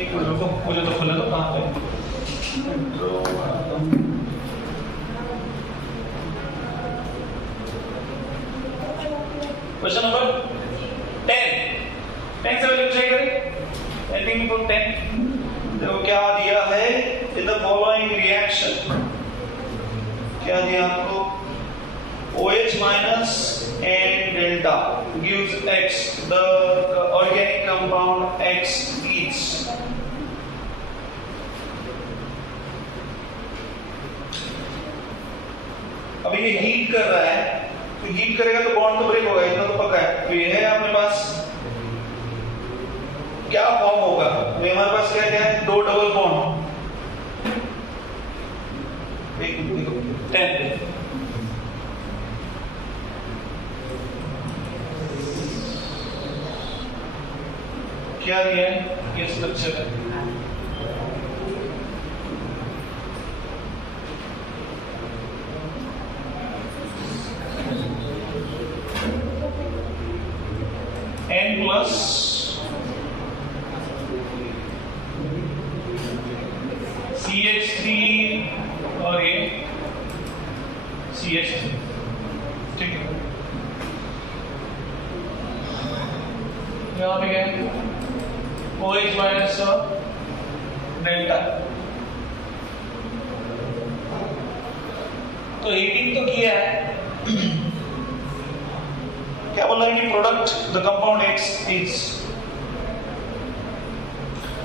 एक मिनट रुको, मुझे तो खुले तो कहाँ पे क्वेश्चन नंबर 10 से वैल्यू चेक करें। एनीथिंग फॉर 10 देखो क्या दिया है इन द फॉलोइंग रिएक्शन। क्या दिया आपको OH minus and delta gives X, the organic compound X each. अभी ये हीट कर रहा है, तो हीट करेगा तो बॉन्ड तो ब्रेक होगा, इतना तो पक्का है। तो ये है अपने पास क्या फॉर्म होगा, तो हमारे पास क्या क्या है, दो डबल बॉन्ड। देखो 10 क्या दिया है, ये स्ट्रक्चर है। N प्लस CH3 और ये CH3, ठीक है। यहाँ पे क्या है, OH माइनस डेल्टा। तो हीटिंग तो किया है, क्या बोला है कि product the compound X is,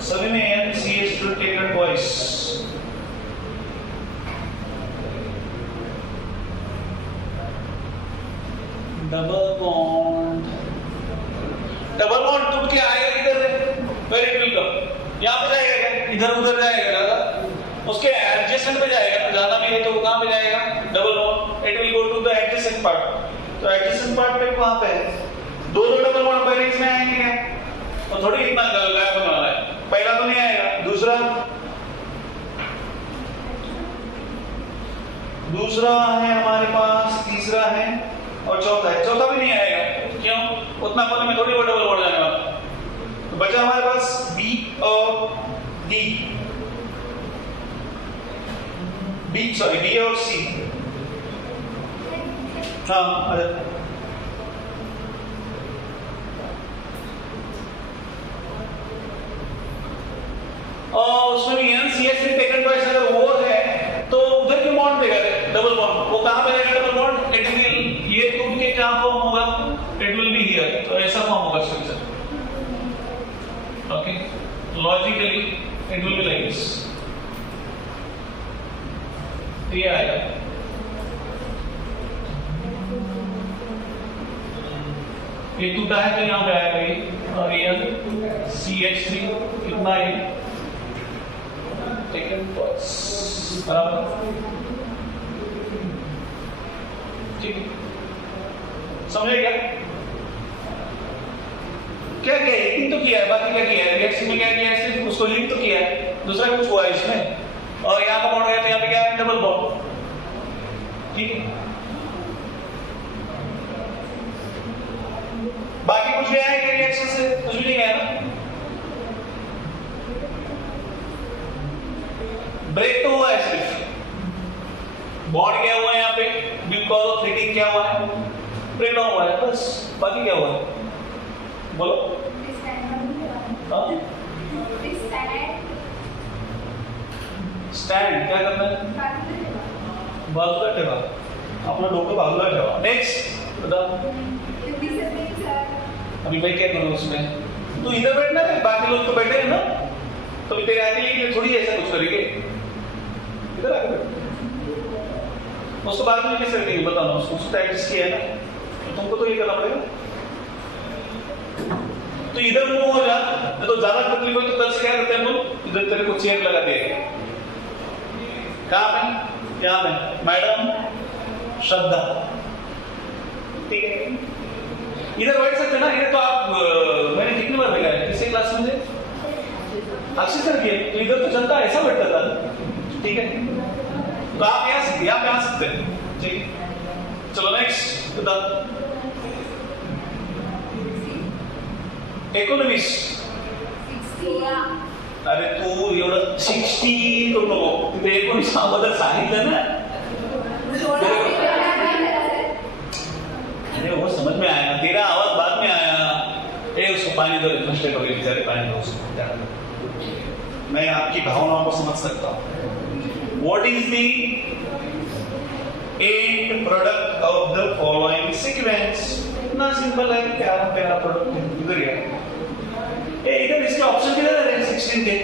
सभी में NCH2 taken twice. Double bond टूट के आएगा किधर से, वेरी इट विल कम, यहाँ पे जाएगा क्या, इधर उधर जाएगा ज्यादा, उसके एडजेसेंट पे जाएगा, ज्यादा भी है तो कहाँ पे जाएगा, double bond, it will go to the adjacent part. तो एडजेसेंट पार्ट पे कहाँ पे है, दो डबल बॉन्ड पहले इसमें आएंगे क्या, तो थोड़ी इतना गैप बना रहा है, पहला तो नहीं आएगा, दूसरा है हमारे पास, तीसरा है और चौथा है, चौथा भी नहीं आएगा, क्यों, उतना कोने में थोड़ी वो डबल बॉन्ड जाने वाला। तो बचा हमारे पास B और D, D और C। हाँ अरे और उसमें भी NCH3 टेकन ट्वाइस अगर वो है तो उधर क्यों बॉन्ड देगा डबल बॉन्ड, वो कहाँ पे रहेगा डबल बॉन्ड, इट विल, ये टूट के क्या फॉर्म होगा, इट विल बी हियर, तो ऐसा फॉर्म होगा structure. Okay, logically it will be like this, ये आएगा। ये टूटा है तो यहाँ पे आएगा ये, और ये CH3 कितना है, टेकन ट्वाइस, बराबर, ठीक, समझे क्या, क्या क्या हीटिंग तो किया है, बाकी क्या किया है, रिएक्शन में क्या किया है, सिर्फ उसको हीट तो किया है, दूसरा कुछ हुआ है इसमें, और यहाँ पर बॉन्ड है तो यहाँ पे क्या है, डबल बॉन्ड, ठीक है। बाकी कुछ गया है क्या रिएक्शन से, कुछ भी नहीं गया ना, ब्रेक तो हुआ है, सिर्फ बॉन्ड क्या हुआ है यहाँ पे, बिकॉज ऑफ हीटिंग क्या हुआ है, ब्रेक डाउन हुआ है, बस, बाकी क्या हुआ है, बोलो। स्टैंड क्या करना है, बाजूला ठेवा, अपना डोकं बाजूला ठेवा। नेक्स्ट बताओ, अभी मैं क्या करूँ उसमें, तू इधर बैठना है, बाकी लोग तो बैठे हैं ना, तो तेरे आगे लिए थोड़ी ऐसा कुछ करेंगे, इधर आके बैठ, उसको बाद में कैसे करेंगे बताना, उसको प्रैक्टिस किया है ना, तो तुमको तो ये करना पड़ेगा। तो इधर मूव हो जा, तो ज्यादा तकलीफ हो तो कल से क्या करते हैं हम लोग, इधर तेरे को चेयर लगा देंगे, कहाँ पे, यहाँ पे, मैडम श्रद्धा, ठीक है, इधर बैठ सकते ना, इधर तो आप, मैंने कितनी बार देखा है किसी क्लास में अक्षय सर किए, तो इधर तो जनता ऐसा बैठता था, ठीक है, तो आप यहाँ पे आ सकते हैं, ठीक है। चलो नेक्स्ट बता, इकोनॉमिक्स अरे तू एवढं 60 करू नको, तिथे 19 बद्दल सांगितलं ना. अरे वो समझ में आया, तेरा आवाज बाद में आया. उसको पानी दो, ट्रांसलेट हो गया बेचारे, पानी दो उसको. मैं आपकी भावनाओं को समझ सकता हूँ. What is the end product of the following sequence? इतना सिंपल है, प्यारा प्यारा प्रोडक्ट इधर गया. इधर इसके ऑप्शन किधर है? 16 के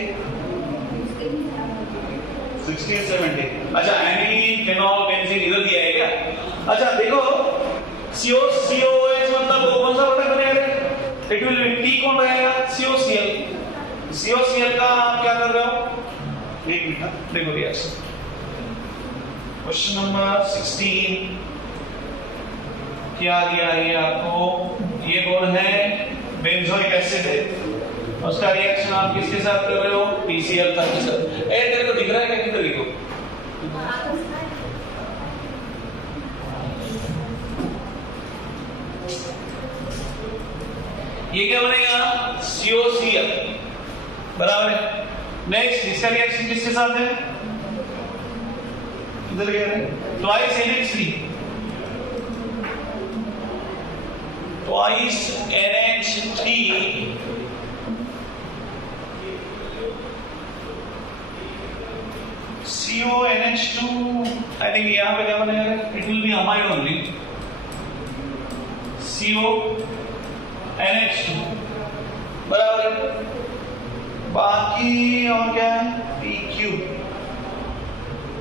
16 17. अच्छा, एनिलीन, फेनॉल, बेंजीन इधर दिया है क्या? अच्छा देखो, COCOH मतलब वो कौन सा प्रोडक्ट बनेगा? इट विल बी T कौन रहेगा? COCl. COCl का आप क्या कर रहे हो? एक मिनट देखो यस. क्वेश्चन नंबर 16 क्या दिया है आपको? ये कौन है? बेंजोइक एसिड है. उसका रिएक्शन आप किसके साथ कर रहे हो? PCl का के साथ. तेरे को दिख रहा है क्या? किधर देखो. ये क्या बनेगा? COCl. बराबर है. नेक्स्ट इसका रिएक्शन किसके साथ है? इधर क्या है? Twice NH3. Twice NH3 CONH2. I think यहाँ पे क्या बनेगा? It will be amide only. NH2 बराबर है. बाकी और क्या है? PQ.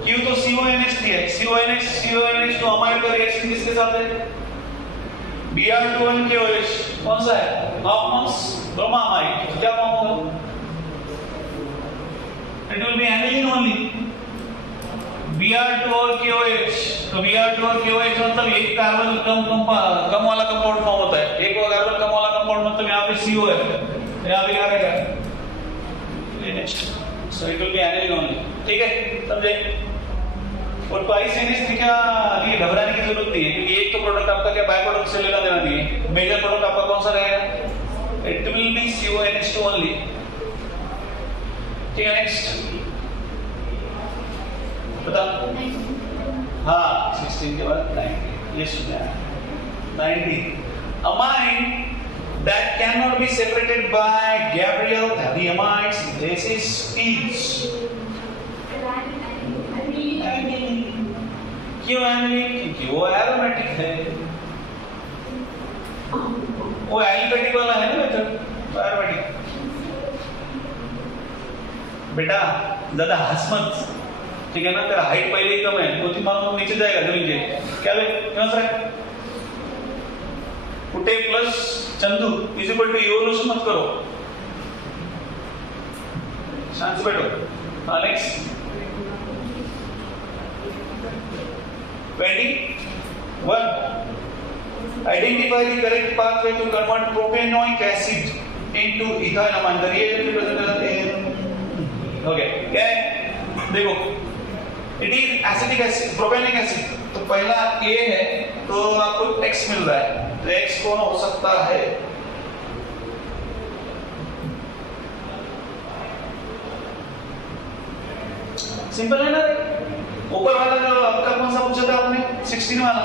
Q तो CONH3 है. CONH2 अमाइड का रिएक्शन किसके साथ है? Br2NKOH. कौन सा है? Norms bromamide. क्या फॉर्म होगा? It will be aniline only. Br2 और KOH. तो Br2 और KOH मतलब एक कार्बन कम वाला कंपाउंड फॉर्म होता है. एक कार्बन कम वाला कंपाउंड मतलब यहाँ पे CO है, यहाँ पे क्या रहेगा? So it will be aniline only. ठीक है, समझे? और ट्वाइस NH3 का लिए घबराने की जरूरत नहीं है, क्योंकि एक तो प्रोडक्ट आपका क्या बाय प्रोडक्ट से लेना देना नहीं है. मेजर प्रोडक्ट आपका कौन सा रहेगा? It will be CONH2 only. ठीक है, नेक्स्ट बता. हाँ, 16 के बाद 90. ये सुना 90. Amine that cannot be separated by Gabriel the amide synthesis is. क्यों एनिलीन? क्योंकि वो एरोमेटिक है. वो एलिफेटिक वाला है ना बेटा, एरोमेटिक. बेटा ज्यादा हंस मत, ठीक है ना? तेरा हाइट पहले ही कम है, 2-3 मार्क नीचे जाएगा जमीन के. क्या क्यों सर? कुटे प्लस चंदू इज इक्वल टू इवोल्यूशन मत करो. शांत से बैठो. Next 21. Identify the correct pathway to convert propanoic acid into ethylamine. The reagent represented. Okay. क्या है? देखो, it is acetic acid, propanic acid. तो पहला A है, तो आपको X मिल रहा है. तो X कौन हो सकता है? सिंपल है ना. ऊपर वाला जो आपका कौन सा पूछा था आपने? 16 वाला.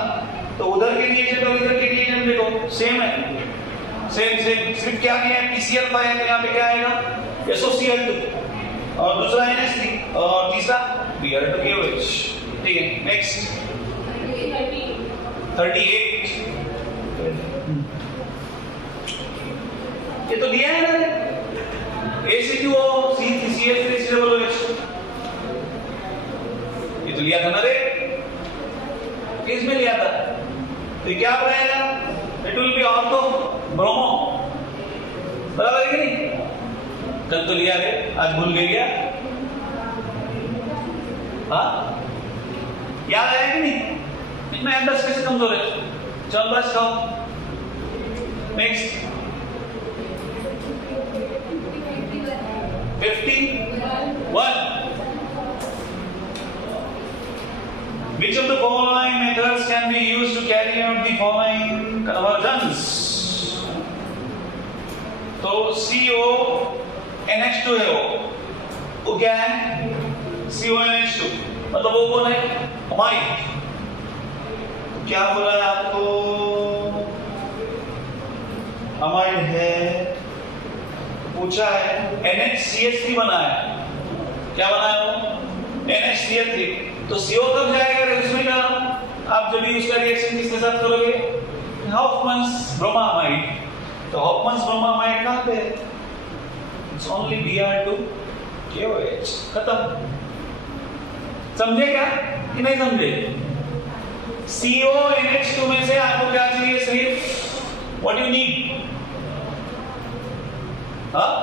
तो उधर के रिएजेंट और इधर के रिएजेंट देखो सेम है. सेम सिर्फ क्या है? PCl पाया है. यहाँ पे क्या आएगा? SOCl2 और दूसरा NH3 और तीसरा Br2KOH. ठीक है, नेक्स्ट 38. ये तो दिया है ना, ACTO CH3COH. ये तो लिया था ना रे, किस में लिया था? तो क्या रहेगा? It will be ortho bromo. बराबर है कि नहीं? कल तो लिया रे, आज भूल गए क्या? हाँ, याद आया कि नहीं? इतना याददाश्त कैसे कमजोर है? चल बस खाओ. Next 51. Which of the following methods can be used to carry out the following conversions? तो CO NH2 है वो, वो क्या है? CONH2, मतलब वो कौन है? अमाइन। क्या बोला है आपको? अमाइन है, पूछा है। NHCH3 बना है, क्या बना है वो? NHCH3। तो CO कब जाएगा रेडूसमेंट का? आप जब भी उसका रिएक्शन किसके साथ करोगे? हॉफमन्स ब्रोमामाइड। तो हॉफमन्स ब्रोमामाइड कहां पे है? इट्स ओनली Br2 KOH, खत्म। समझे क्या कि नहीं समझे? CONH2 में से आपको क्या चाहिए? सिर्फ व्हाट यू नीड? हाँ,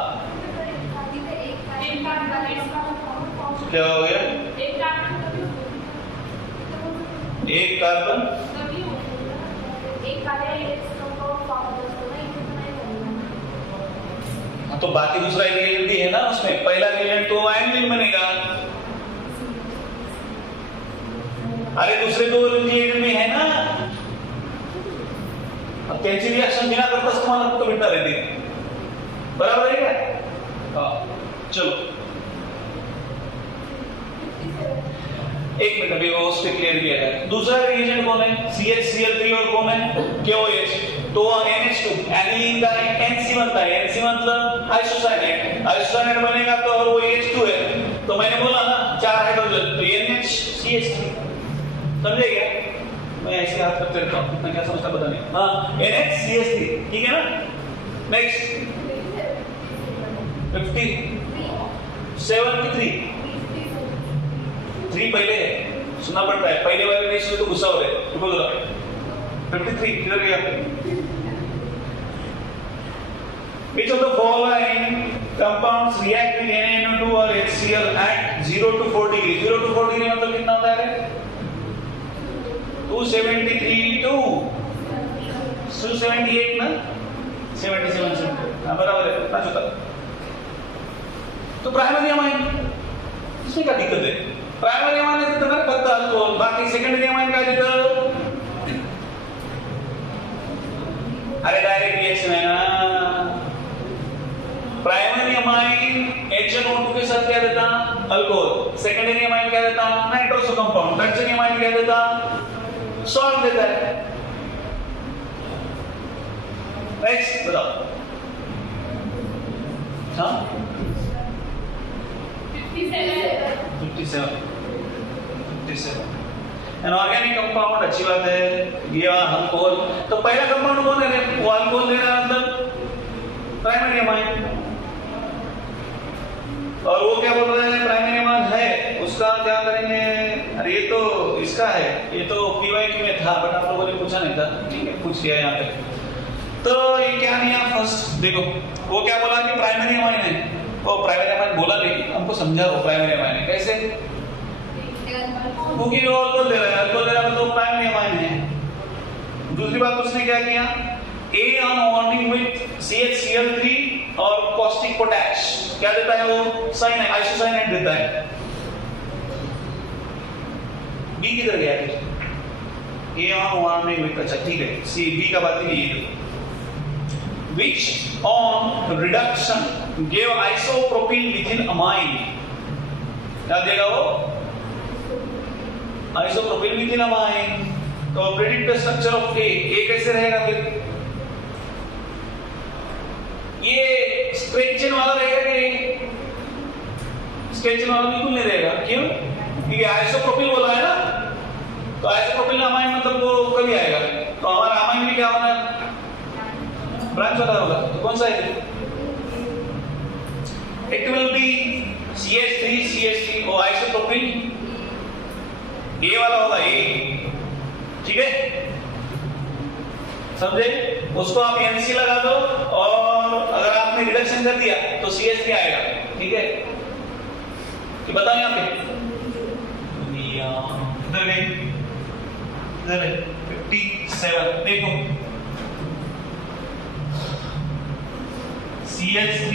क्या हो गया? एक कार्बन तो बाकी दूसरा रिएजेंट भी है ना उसमें। पहला रिएजेंट तो आयन नहीं बनेगा। अरे दूसरे दो रिएजेंट में है ना। अब कैंची रिएक्शन बिना करता समान तो बेटा रहती है, बराबर है क्या? हाँ, चलो एक मिनट, अभी वो उससे क्लियर किया है। दूसरा रिएजेंट कौन है? CHCl3 और कौन है? KOH। तो NH2 एनिलीन का NC बनता है। NC मतलब आइसोसाइनेट। आइसोसाइनेट बनेगा तो और वो H2 है, तो मैंने बोला ना 4 हाइड्रोजन, तो NHCH3। समझे क्या? मैं ऐसे हाथ करते रहता हूं, इतना क्या समझता पता नहीं। हाँ, NHCH3, ठीक है ना? नेक्स्ट 73 3 पहले है, सुनना पड़ता है। पहले वाले नहीं सुने तो गुस्सा हो रहे। रुको जरा, 53 किधर गया? Which of the following compounds react with NaNO2 or HCl at 0 to 4 degree? 0 to 4 degree मतलब कितना होता है? 273 to 278 ना? 77 हाँ बराबर है, इतना छोटा। तो प्राइमरी अमाइन, इसमें क्या दिक्कत है? प्राइमरी अमाइन है तो ना पता, तो बाकी सेकेंडरी अमाइन का जितना अरे डायरेक्ट रिएक्शन है ना। प्राइमरी अमाइन HNO2 के साथ क्या देता? अल्कोहल। सेकेंडरी अमाइन क्या देता? Nitroso compound. टर्शियरी अमाइन क्या देता? सॉल्ट देता है। नेक्स्ट बताओ। हाँ 57 एन ऑर्गेनिक कंपाउंड, अच्छी बात है। ये अल्कोहल, तो पहला कंपाउंड कौन है? वो अल्कोहल दे रहा है मतलब प्राइमरी अमाइन। और वो क्या बोल रहा है? प्राइमरी अमाइन है, उसका क्या करेंगे? अरे ये तो इसका है, ये तो PYQ में था बट आप लोगों ने पूछा नहीं था, ठीक है पूछ लिया यहाँ पे। तो ये क्या नहीं है? फर्स्ट देखो वो क्या बोला कि प्राइमरी अमाइन है। वो प्राइमरी अमाइन बोला नहीं, हमको समझा वो प्राइमरी अमाइन है कैसे, क्योंकि वो अल्कोहल दे रहा है, अल्कोहल दे रहा है तो प्राइमरी अमाइन है। दूसरी बात उसने क्या किया? A on bonding with CHCl3 और caustic potash क्या देता है? वो साइनाइड, आइसोसाइनाइड देता है। B किधर गया फिर? A on bonding with, अच्छा ठीक है, C B का बात ही नहीं है। Which on reduction gave isopropyl within amine, क्या देगा वो? आइसोप्रोपिल विथिन अमाइन। तो predict the structure of A कैसे रहेगा फिर? ये स्ट्रेट चेन वाला रहेगा कि स्ट्रेट चेन वाला? बिल्कुल नहीं रहेगा। क्यों? क्योंकि आइसोप्रोपिल बोला है ना, तो आइसोप्रोपिल अमाइन मतलब वो कभी आएगा, तो हमारा अमाइन भी क्या होना है? ब्रांच वाला होगा। तो कौन सा है? इट विल बी CH3 वो आइसोप्रोपिल A वाला होगा A, ठीक है समझे? उसको आप NC लगा दो और अगर आपने रिडक्शन कर दिया तो CH3 आएगा, ठीक है? कि बताओ यहाँ पे इधर है 57 देखो CH3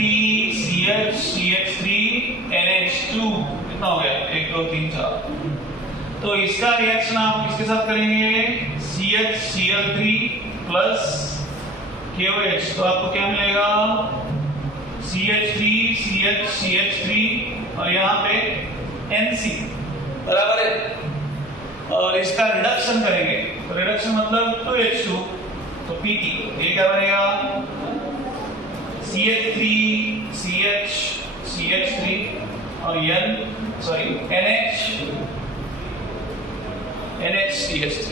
NH2 कितना हो गया? 1 2 3 4। तो इसका रिएक्शन आप किसके साथ करेंगे? CHCl3 plus KOH। तो आपको क्या मिलेगा? CH3 CH CH3 और यहाँ पे NC बराबर है, और इसका रिडक्शन करेंगे तो रिडक्शन मतलब 2H2, तो PT ये क्या बनेगा CH3 CH CH3 और NHCH3,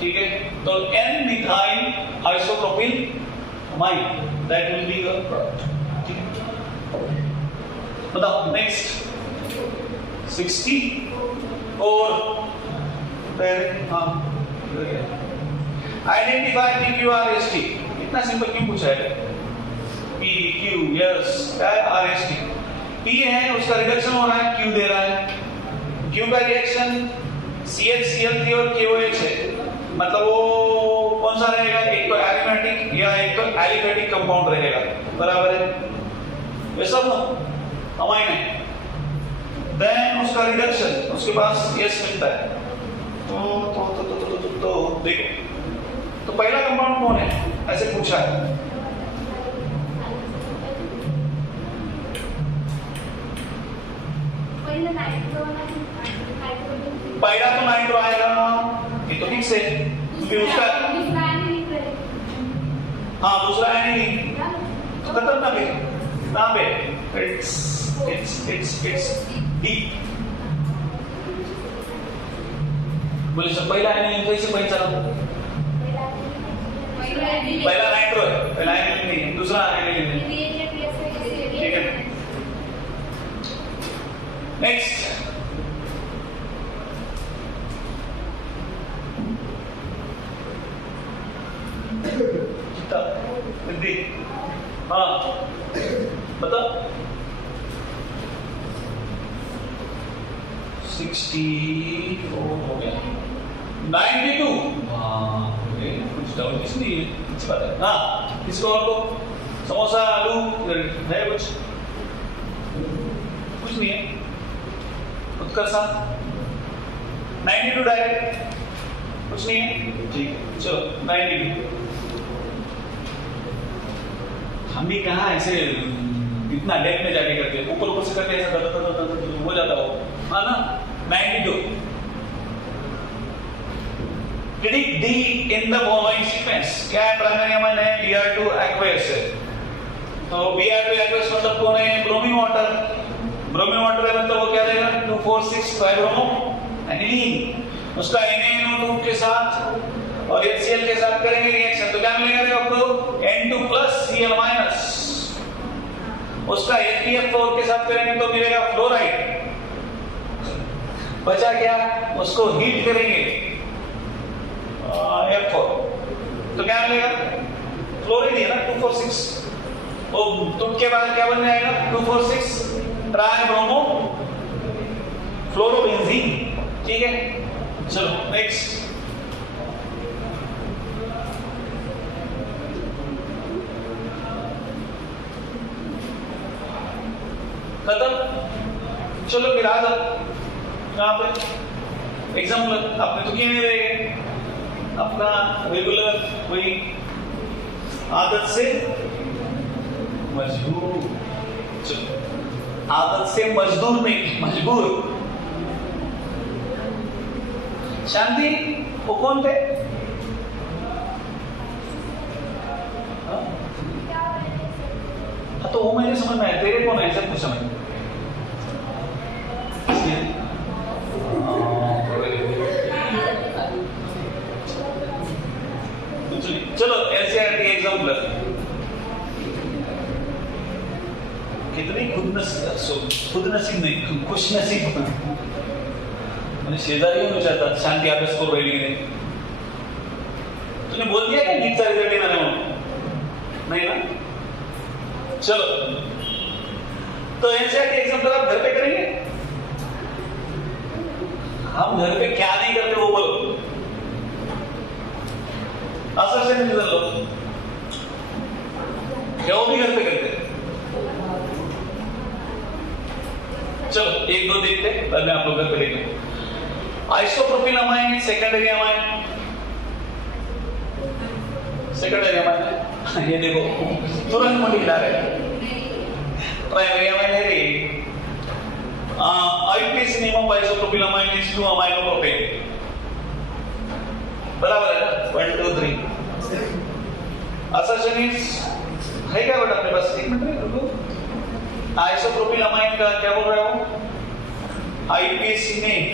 ठीक है। तो N methyl isopropyl amine, that will be your product, ठीक है। बताओ नेक्स्ट 60 और आइडेंटिफाई PQRST, इतना सिंपल क्यों पूछा है? PQ यस क्या है, RST P है उसका रिडक्शन हो रहा है, Q दे रहा है, Q का रिएक्शन CHCl3 और KOH है, मतलब वो कौन सा रहेगा, एक तो एरोमेटिक या एक तो एलिफेटिक कंपाउंड रहेगा, बराबर है, ये सब अमाइन है। देन उसका रिडक्शन उसके पास यस मिलता है, तो देखो तो पहला कंपाउंड कौन है ऐसे पूछा है, पहला तो नाइट्रो आएगा, ये तो ठीक से, फिर उसका हाँ दूसरा है नहीं तो खत्म ना, फिर कहाँ पे it's deep, बोले सब पहला है नहीं, कैसे पहचाना? पहला नाइट्रो है, पहला है नहीं, दूसरा है नहीं, ठीक है। नेक्स्ट हाँ बता 64 हो गया, 92 हाँ कुछ डाउट इसलिए अच्छी बात है। हाँ किसको और को समोसा आलू है कुछ नहीं है, उत्कर साथ 92 डायरेक्ट कुछ नहीं है, ठीक है चलो 92। हम भी कहाँ ऐसे इतना डेप्थ में जाके करते हैं, ऊपर से करते ऐसा हो जाता हो, हाँ ना। 92 predict D in the following sequence, क्या है प्राइमरी अमाइन है, Br2 aqueous है, तो Br2 aqueous मतलब कौन है, ब्रोमीन वाटर, ब्रोमीन वाटर है मतलब वो क्या देगा 2,4,6 ट्राइब्रोमो एनिलीन, उसका NaNO2 के साथ और HCl के साथ करेंगे रिएक्शन तो क्या मिलेगा आपको N2+Cl-, उसका HPF4 के साथ करेंगे तो मिलेगा फ्लोराइड, बचा क्या, उसको हीट करेंगे F4 तो क्या मिलेगा, फ्लोराइड है ना 2,4,6, वो टूट के बाद क्या बन जाएगा 2,4,6 ट्राइब्रोमो फ्लोरोबेंजीन, ठीक है। चलो नेक्स्ट खत्म। चलो फिर आ जाओ यहाँ पे एग्जाम्पल, आपने तो किए नहीं रहेंगे, अपना रेगुलर वही आदत से मजबूर, चलो आदत से मजदूर नहीं मजबूर। शांति वो कौन थे, हाँ तो वो मैंने समझ में आया, तेरे कौन है सब कुछ समझ में, चलो एनसीईआरटी एग्जाम्पल, कितनी खुदनसीब नहीं खुशनसीब, मैंने शेजारी होना चाहता शांति अभ्यास को रही नहीं, तूने बोल दिया क्या नीट का रिजल्ट आने वाला नहीं ना। चलो तो एनसीईआरटी एग्जाम्पल आप घर पे करेंगे, हम घर पे क्या नहीं करते वो बोलो, असर से नहीं लो, क्या वो भी घर पे करते। चलो एक दो देखते बाद में आप लोग घर पे देखेंगे। Isopropyl amine secondary amine, secondary amine है ये देखो तुरंत मुझे खिला रहे, प्राइमरी अमाइन है रे IUPAC name of isopropylamine is 2-aminopropane. बराबर है ना? 1 2 3 assertion is है क्या बेटा अपने पास? एक मिनट रुको। आइसोप्रोपिलामाइन का क्या बोल रहा है वो? IUPAC name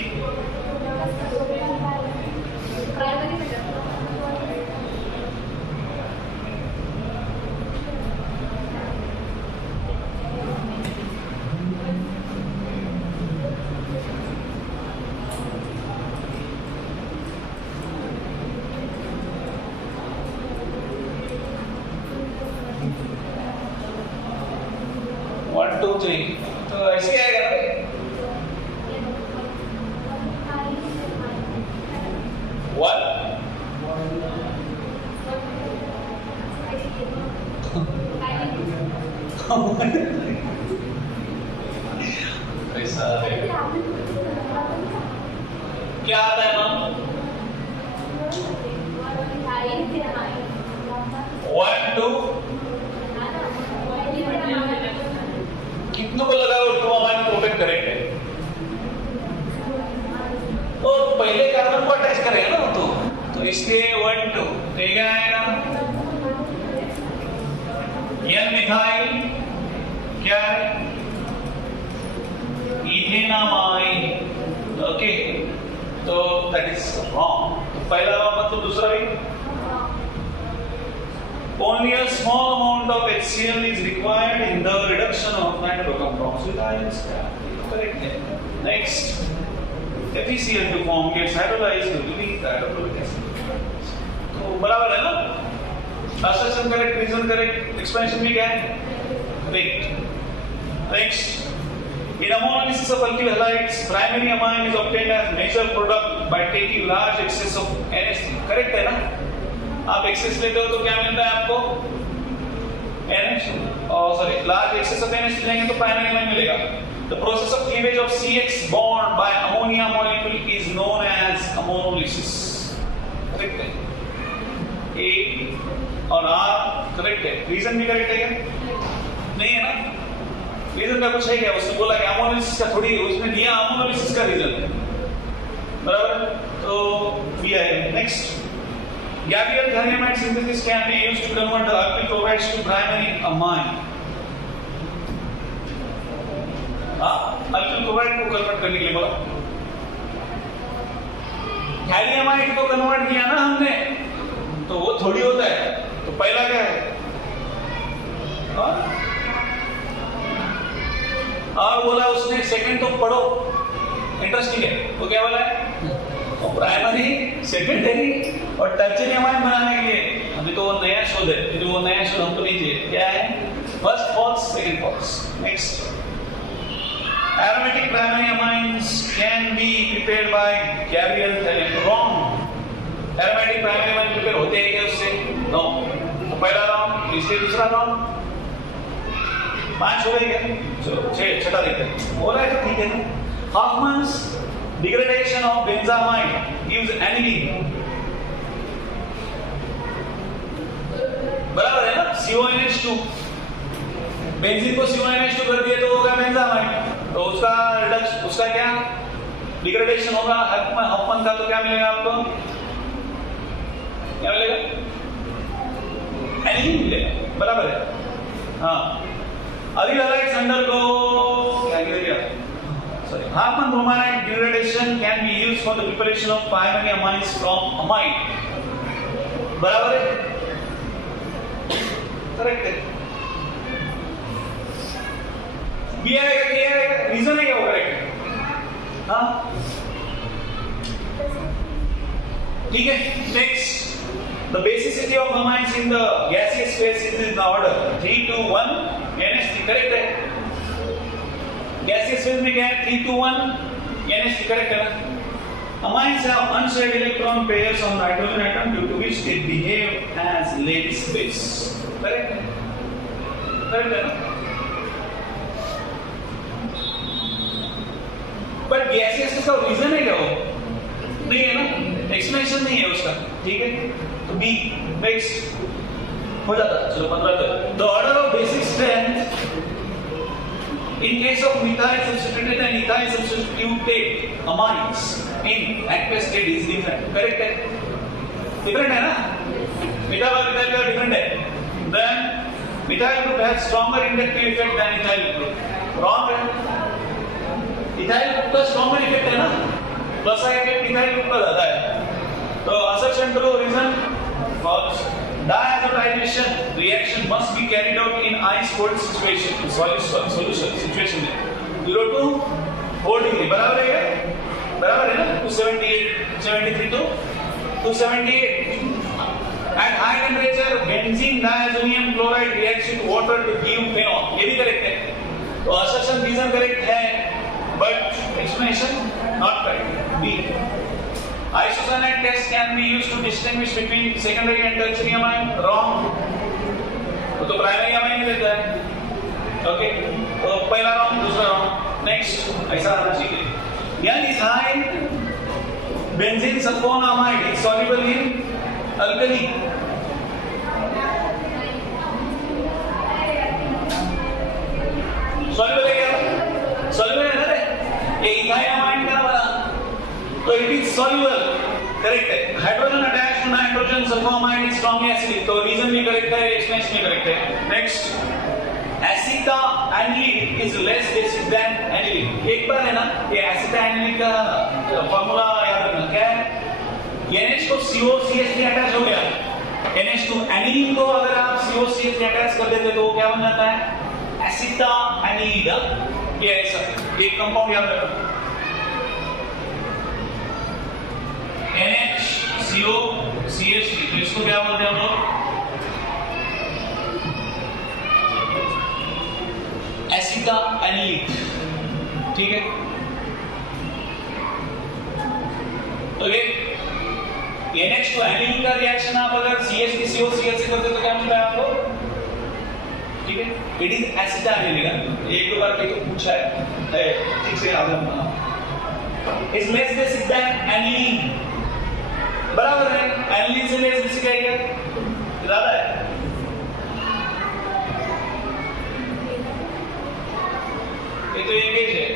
तो ऐसे आएगा ना? What? ऐसा है क्या आता है मैम? 1 2 कितनों को लगा वो 2-aminopropane करेक्ट है? तो पहले कार्बन को अटैच करेगा ना तो इसलिए 1 2 ठीक आएगा। N मिथाइल क्या है? इथेनामाइन। ओके तो दैट इज रॉन्ग। पहला रॉन्ग मतलब दूसरा भी। Only a small amount of HCl is required in the reduction of nitrocompounds with ions. Correct. Next, FeCl2 form gets hydrolyzed to release hydrochloric acid. तो बराबर है ना? Assertion correct, reason correct, explanation भी क्या है? Correct. Next, in ammonolysis of alkyl halides, primary amine is obtained as major product by taking large excess of NH3. Correct है ना? आप एक्सेस लेते हो तो क्या मिलता है आपको? NH और sorry large access of NH लेंगे तो प्राइमरी अमाइन मिलेगा। The process of cleavage of CX bond by ammonia molecule is known as ammonolysis. Correct है? A और R करेक्ट है। रीजन भी करेक्ट है क्या? नहीं है ना? रीजन का कुछ है क्या? उसने बोला कि ammonolysis का थोड़ी उसने दिया ammonolysis का रीजन बराबर तो भी आएगा। Next Gabriel thalliumide synthesis can be used to convert the alkyl chlorides to primary amine. alkyl chloride को कन्वर्ट करने के लिए बोला। थैलियमाइड को कन्वर्ट किया ना हमने, तो वो थोड़ी होता है। तो पहला क्या है? और बोला उसने सेकंड तो पढ़ो, इंटरेस्टिंग है। वो क्या बोला है? प्राइमरी, सेकेंडरी और टर्शियरी अमाइन बनाने के लिए अभी तो वो नया शोध है, जो वो नया शोध हमको नहीं चाहिए। क्या है? First false, second false. Next, aromatic primary amines can be prepared by Gabriel thallium. Wrong. Aromatic primary amine prepare होते हैं क्या उससे? No. तो पहला रॉन्ग, इसलिए दूसरा रॉन्ग। 5 हो गए क्या? चलो 6 छठा देखते हैं। हो रहा है तो ठीक है ना? Hoffman's degradation of benzamide gives aniline. बराबर है ना? CONH2 बेंजीन को CONH2 कर दिए तो होगा बेंजामाइड। तो उसका रिडक्शन, उसका क्या डिग्रेडेशन होगा? हॉफमैन का तो क्या मिलेगा आपको? क्या मिलेगा? एनिलीन मिलेगा। बराबर है? हाँ। अभी हलाइड्स अंडरगो क्या गिरेगा? Hartmann brominide degradation can be used for the preparation of primary amines from amide. बराबर है? करेक्ट है। बी आएगा, क्या आएगा? रीजन है क्या वो करेक्ट? हाँ ठीक है। Next, the basicity of amines in the gaseous phase is in the order 3 to 1 NH3. Correct है? गैसियस फेज में क्या है? 3 to 1 NH3 करेक्ट है ना? Amines have unshaped electron pairs on nitrogen atom due to which they behave as lattice space. Correct है? Correct है ना? But gaseous का रीजन है क्या वो? नहीं है ना? एक्सप्लेनेशन नहीं है उसका। ठीक है? तो बी नेक्स्ट हो जाता। चलो 15 तक। The order of basic strength In case of methyl substituted and ethyl substituted amines in aqueous state is different. Correct है? Different है ना? Methyl और ethyl का different है. Then methyl group has stronger inductive effect than ethyl group. Wrong है? ethyl group का stronger effect है ना? plus effect ethyl group का ज़्यादा है. तो assertion true, reason false. Diazotization reaction must be carried out in ice cold situation. Solution situation में 0 to 4 degree बराबर है? बराबर है ना? 278, 73 to 278. At high temperature, benzene diazonium chloride reacts with water to give phenol. ये भी correct है. तो assertion reason correct है, but explanation not correct. B. Isocyanate test can be used to distinguish between secondary and tertiary amine. Wrong. तो primary amine देता है. Okay. तो पहला wrong, दूसरा wrong. Next. ऐसा आना चाहिए. N is high. Benzene sulfonamide is soluble in alkali. Soluble है क्या? Soluble है ना रे? ये इथाइल अमाइन का वाला. तो it is soluble. Correct है. Hydrogen attached to nitrogen sulfonamide is strongly acidic. तो reason भी correct है, explanation भी correct है. Next. Acetoanilide is less basic than aniline. एक बार है ना, ये acetoanilide का फॉर्मूला याद रखना. क्या है? NH को COCH में अटैच हो गया. NH to aniline को अगर आप COCH में अटैच कर देते तो क्या बन जाता है? acetoanilide. ये ऐसा एक कंपाउंड याद रखना. NHCOCH3. तो इसको क्या बोलते हैं हम लोग? एसिटानिलीन. ठीक है. ओके. NH to aniline का रिएक्शन आप अगर CH3COCH से करते तो क्या मिलता है आपको? ठीक है. It is acetanilide. एक दो बार कहीं तो पूछा है. ठीक से याद रखना. Is less basic than aniline. बराबर है. एनिलीन से लेस बेसिक है क्या? ज्यादा है. ये तो एंगेज है.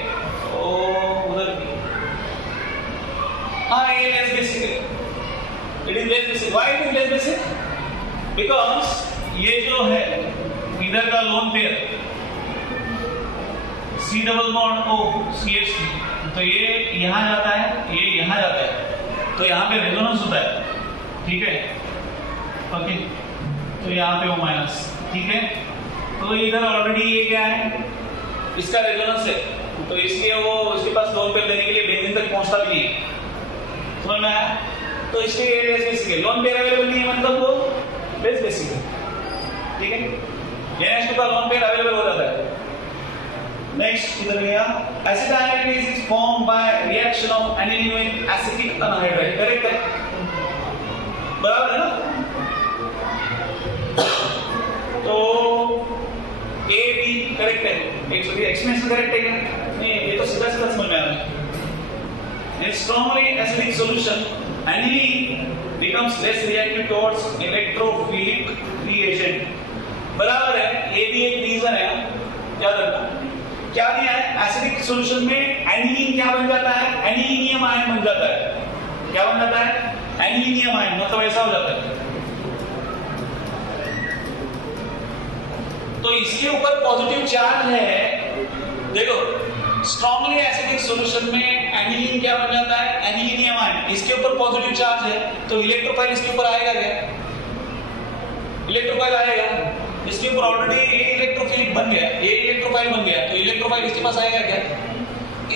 ओ उधर हाँ ये लेस बेसिक है. It is less basic. Why it is less basic? Because ये जो है इधर का lone pair C double bond O CH3, तो ये यहां जाता है, ये यहां जाता है, तो यहाँ पे रेजोनेंस होता है. ठीक है. ओके. तो यहाँ पे O माइनस. ठीक है. तो इधर ऑलरेडी ये क्या है? इसका रेजोनेंस है, तो इसलिए वो उसके पास लोन पेयर देने के लिए बेंजीन तक पहुंचता भी नहीं है. समझ में आया? तो इसलिए ये लेस बेसिक है. लोन पेयर अवेलेबल नहीं है मतलब वो लेस बेसिक है. ठीक है. NH2 का लोन पेयर अवेलेबल हो जाता है. नेक्स्ट इधर गया. Acetanilide is formed by reaction of aniline with acetic anhydride. Correct है? बराबर है ना? तो A B करेक्ट है. एक्सप्लेनेशन करेक्ट है क्या? नहीं, ये तो सीधा सीधा समझ में आ रहा है. In strongly acidic solution, aniline becomes less reactive towards electrophilic reagent. बराबर है. A भी एक रीजन है. याद रखना. क्या दिया है? एसिडिक सॉल्यूशन में एनिलीन क्या बन जाता है? एनिलीनियम आयन बन जाता है. क्या बन जाता है? Anilinium ion. मतलब ऐसा हो जाता है. तो इसके ऊपर पॉजिटिव चार्ज है. देखो, स्ट्रांगली एसिडिक सॉल्यूशन में एनिलीन क्या बन जाता है? Anilinium ion. इसके ऊपर पॉजिटिव चार्ज है, तो इलेक्ट्रोफाइल इसके ऊपर आएगा क्या? इलेक्ट्रोफाइल आएगा. इसके ऊपर ऑलरेडी ये इलेक्ट्रोफिलिक बन गया, ये इलेक्ट्रोफाइल बन गया, तो इलेक्ट्रोफाइल इसके पास आएगा क्या?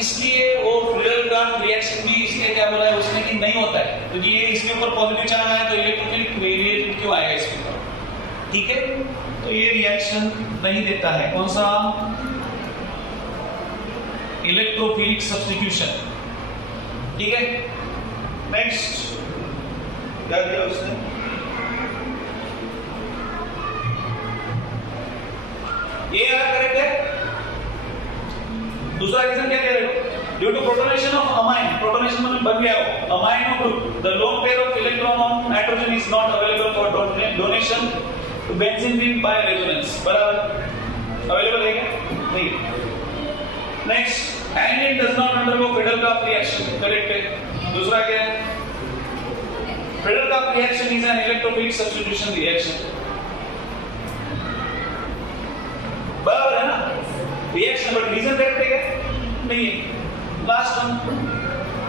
इसलिए वो फ्यूरेल रिएक्शन भी इसलिए क्या बोला है उसने कि नहीं होता है, क्योंकि ये इसके ऊपर पॉजिटिव चार्ज आया तो इलेक्ट्रोफिलिक रिएक्शन क्यों आएगा इसके ऊपर? ठीक है. तो ये रिएक्शन नहीं देता है. कौन सा? Electrophilic substitution. ठीक है. नेक्स्ट क्या दिया उसने? ये करेक्ट है. दूसरा रीजन क्या दे रहे हो? Due to protonation of amine. Protonation मतलब बन गया हो amino group. The lone pair of electron on nitrogen is not available for donation to benzene ring by resonance. बराबर. अवेलेबल है क्या? नहीं. Next, aniline does not undergo Friedel Crafts reaction, correct है। दूसरा क्या है? Friedel Crafts reaction is an electrophilic substitution reaction, बराबर है ना? रिएक्शन बट रीजन करेक्ट है क्या? नहीं है। Last one,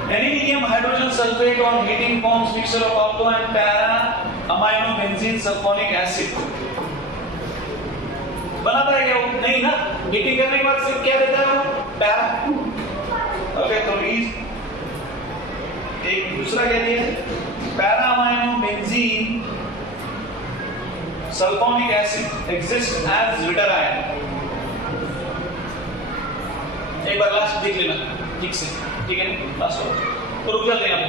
NaDH hydrogen sulfate on heating forms mixture of alto and para amino benzene sulfonic acid, बनाता है क्या वो? नहीं ना, हीटिंग करने के बाद सिर्फ क्या देता है वो? पैरा। ओके, तो एक दूसरा क्या दिया? Para amino benzene sulphonic acid exist as zwitterion. एक बार लास्ट देख लेना ठीक से, ठीक है? लास्ट तो रुक जाते हैं आप।